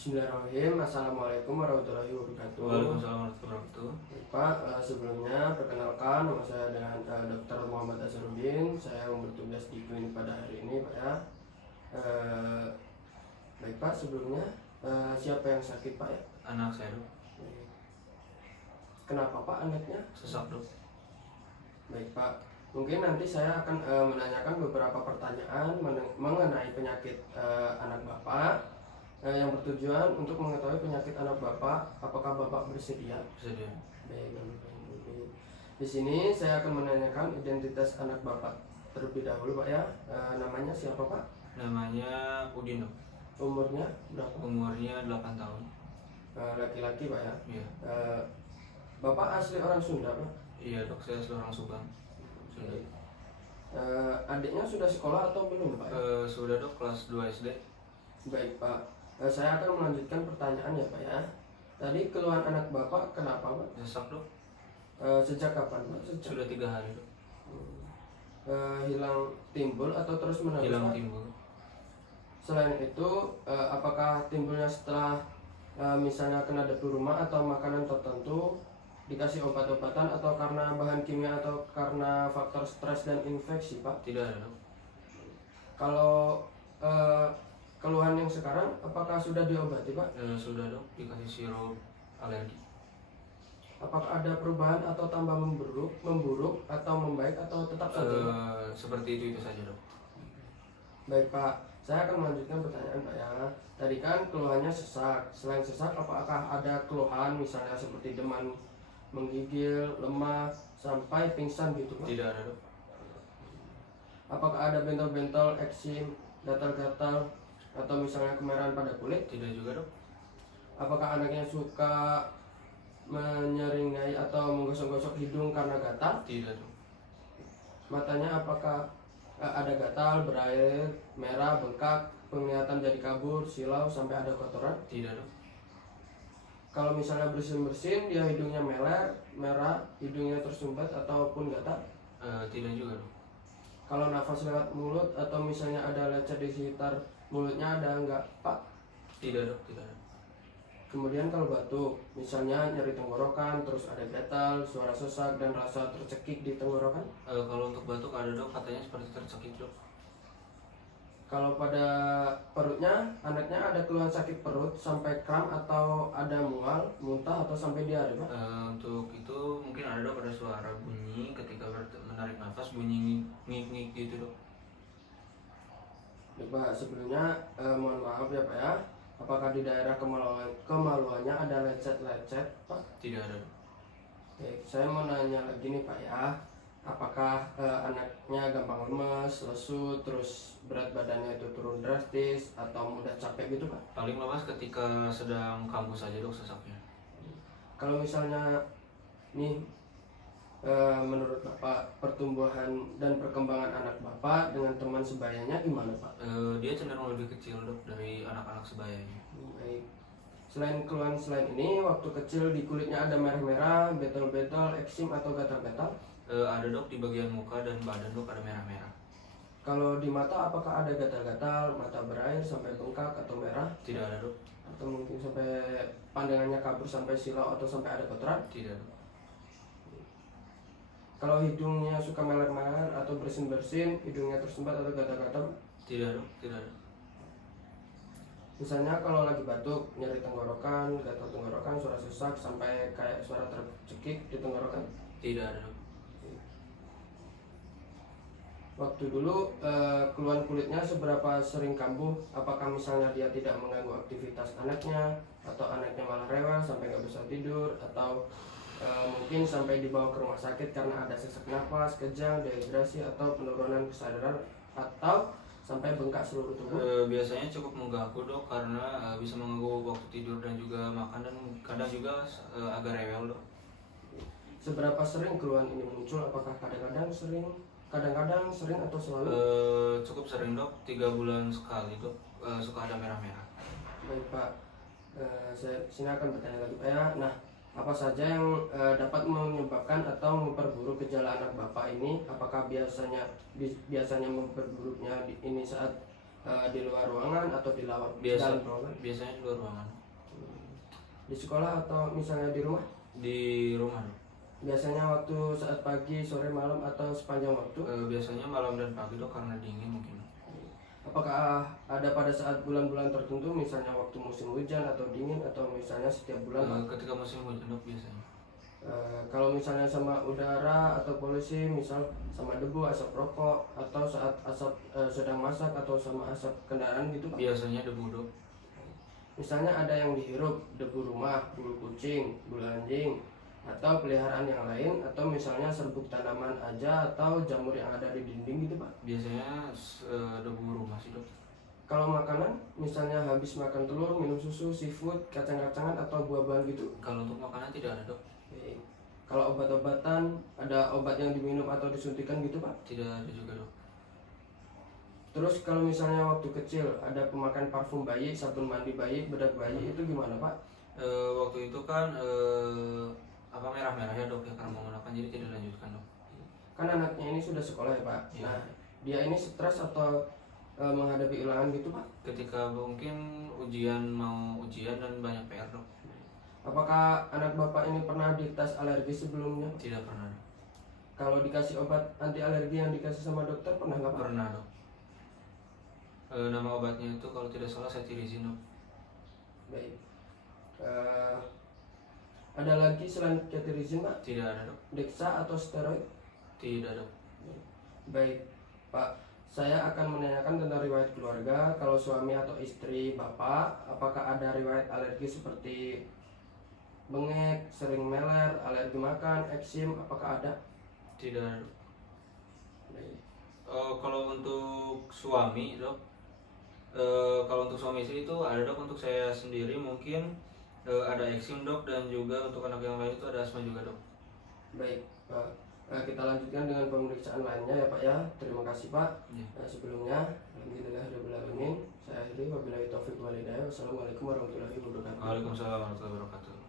Bismillahirrahmanirrahim. Assalamualaikum warahmatullahi wabarakatuh. Waalaikumsalam warahmatullahi wabarakatuh. Pak, sebelumnya perkenalkan nama saya dengan Dr. Muhammad Azharuddin. Saya bertugas di klinik pada hari ini, Pak ya. Baik Pak, sebelumnya siapa yang sakit Pak ya? Anak saya dok, Baik. Kenapa Pak anaknya? sesak dok. Baik Pak, mungkin nanti saya akan menanyakan beberapa pertanyaan mengenai penyakit anak Bapak. Yang bertujuan untuk mengetahui penyakit anak Bapak, apakah Bapak bersedia? Bisa dia. Baik, di sini saya akan menanyakan identitas anak Bapak terlebih dahulu Pak ya. Namanya siapa Pak? Namanya Udin dok. Umurnya berapa? Umurnya 8 tahun. Laki-laki Pak ya. Iya. Bapak asli orang Sunda Pak? Iya dok, saya seorang Subang. Sudah. Adiknya sudah sekolah atau belum Pak? Sudah dok, kelas 2 SD. Baik Pak. Saya akan melanjutkan pertanyaan ya Pak ya. Tadi keluhan anak Bapak kenapa Pak? Sesak dok. Sejak kapan Pak? Sudah 3 hari dok. Hilang timbul atau terus menerus Hilang Pak? timbul. Selain itu, apakah timbulnya setelah misalnya kena debu rumah atau makanan tertentu, dikasih obat-obatan, atau karena bahan kimia, atau karena faktor stres dan infeksi Pak? Tidak ada dok. Kalau keluhan yang sekarang, apakah sudah diobati Pak? Sudah dok, dikasih sirup alergi. Apakah ada perubahan atau tambah memburuk atau membaik atau tetap saja Pak? Seperti itu saja dok. Baik Pak, saya akan melanjutkan pertanyaan Pak ya. Tadi kan keluhannya sesak. Selain sesak, apakah ada keluhan misalnya seperti demam, menggigil, lemah, sampai pingsan gitu Pak? Tidak ada dok. Apakah ada bentol-bentol, eksim, gatal-gatal, atau misalnya kemerahan pada kulit? Tidak juga dok. Apakah anaknya suka menyeringai atau menggosok-gosok hidung karena gatal? Tidak dok. Matanya apakah ada gatal, berair, merah, bengkak, penglihatan jadi kabur, silau, sampai ada kotoran? Tidak dok. Kalau misalnya bersin-bersin, dia hidungnya meler, merah, hidungnya tersumbat ataupun gatal? Tidak juga dok. Kalau nafas lewat mulut atau misalnya ada lecet di sekitar mulutnya, ada enggak Pak? Tidak dok. Tidak ada. Kemudian kalau batuk, misalnya nyeri tenggorokan, terus ada gatal, suara sesak, dan rasa tercekik di tenggorokan? Kalau untuk batuk ada dok, katanya seperti tercekik dok. Kalau pada perutnya, anaknya ada keluhan sakit perut sampai kram atau ada mual, muntah, atau sampai diare Pak? Untuk itu mungkin ada dok, ada suara bunyi ketika menarik nafas, bunyi ngik-ngik gitu dok. Ya, Pak, sebelumnya mohon maaf ya Pak ya. Apakah di daerah kemaluannya ada lecet-lecet Pak? Tidak ada dok. Oke, saya mau nanya lagi nih Pak ya. Apakah anaknya gampang lemes, lesu, terus berat badannya itu turun drastis, atau mudah capek gitu Pak? Paling lemas ketika sedang kambuh saja dok sesaknya. Kalau misalnya nih menurut Bapak pertumbuhan dan perkembangan anak Bapak dengan teman sebayanya gimana Pak? Dia cenderung lebih kecil dok dari anak-anak sebayanya. Baik. Selain ini, waktu kecil di kulitnya ada merah-merah, betel-betel, eksim atau gatal-gatal? Ada dok, di bagian muka dan badan dok ada merah-merah. Kalau di mata apakah ada gatal-gatal, mata berair sampai bengkak atau merah? Tidak ada dok. Atau mungkin sampai pandangannya kabur sampai silau atau sampai ada kotoran? Tidak dok. Kalau hidungnya suka meler-meler atau bersin-bersin, hidungnya tersumbat atau gatal-gatal? Tidak dok. Tidak ada. Misalnya kalau lagi batuk, nyeri tenggorokan, gatal tenggorokan, suara sesak, sampai kayak suara tercekik di tenggorokan? Tidak ada dok. Waktu dulu keluhan kulitnya seberapa sering kambuh? Apakah misalnya dia tidak mengganggu aktivitas anaknya, atau anaknya malah rewel sampai nggak bisa tidur, atau mungkin sampai dibawa ke rumah sakit karena ada sesak nafas, kejang, dehidrasi, atau penurunan kesadaran, atau sampai bengkak seluruh tubuh? Biasanya cukup mengganggu dok karena bisa mengganggu waktu tidur dan juga makan, dan kadang juga agak rewel dok. Seberapa sering keluhan ini muncul? Apakah kadang-kadang sering atau selalu? Cukup sering dok, 3 bulan sekali dok, suka ada merah-merah. Baik Pak, saya sini akan bertanya lagi Pak ya. Nah, apa saja yang dapat menyebabkan atau memperburuk gejala anak Bapak ini? Apakah biasanya memperburuknya ini saat di luar ruangan atau di dalam ruangan? Biasanya di luar ruangan. Di sekolah atau misalnya di rumah? Di rumah dok. Biasanya waktu saat pagi, sore, malam atau sepanjang waktu? Biasanya malam dan pagi dok karena dingin mungkin. Apakah ada pada saat bulan-bulan tertentu, misalnya waktu musim hujan atau dingin, atau misalnya setiap bulan? Ketika musim hujan dok biasanya. Kalau misalnya sama udara atau polusi, misal sama debu, asap rokok, atau saat asap sedang masak atau sama asap kendaraan gitu Pak? Biasanya debu dok. Misalnya ada yang dihirup, debu rumah, bulu kucing, bulu anjing, atau peliharaan yang lain, atau misalnya serbuk tanaman aja atau jamur yang ada di dinding gitu Pak? Biasanya debu rumah sih dok. Kalau makanan, misalnya habis makan telur, minum susu, seafood, kacang-kacangan atau buah-buahan gitu? Kalau untuk makanan tidak ada dok. Oke. Kalau obat-obatan, ada obat yang diminum atau disuntikan gitu Pak? Tidak ada juga dok. Terus kalau misalnya waktu kecil ada pemakaian parfum bayi, sabun mandi bayi, bedak bayi, itu gimana Pak? Waktu itu kan merah-merah ya dok ya karena menggunakan, jadi tidak dilanjutkan dok. Kan anaknya ini sudah sekolah ya Pak? Iya. Nah, dia ini stres atau menghadapi ulangan gitu Pak? Ketika mungkin mau ujian dan banyak PR dok. Apakah anak Bapak ini pernah dites alergi sebelumnya? Tidak pernah dok. Kalau dikasih obat anti alergi yang dikasih sama dokter pernah nggak Pak? Pernah dok. Nama obatnya itu kalau tidak salah cetirizine dok. Baik. Ada lagi selain cetirizine Pak? Tidak ada dok. Dexa atau steroid? Tidak dok. Baik Pak, saya akan menanyakan tentang riwayat keluarga. Kalau suami atau istri Bapak, apakah ada riwayat alergi seperti bengek, sering meler, alergi makan, eksim, apakah ada? Tidak ada dok. Baik. Kalau untuk suami dok, kalau untuk suami istri itu ada dok. Untuk saya sendiri mungkin ada eksim dok, dan juga untuk anak yang lain itu ada asma juga dok. Baik Pak, kita lanjutkan dengan pemeriksaan lainnya ya Pak ya. Terima kasih Pak. Ya. Sebelumnya, alhamdulillahirabbil alamin. Saya akhiri wabillahi taufiq wal hidayah. Wassalamualaikum warahmatullahi wabarakatuh. Waalaikumsalam warahmatullahi wabarakatuh.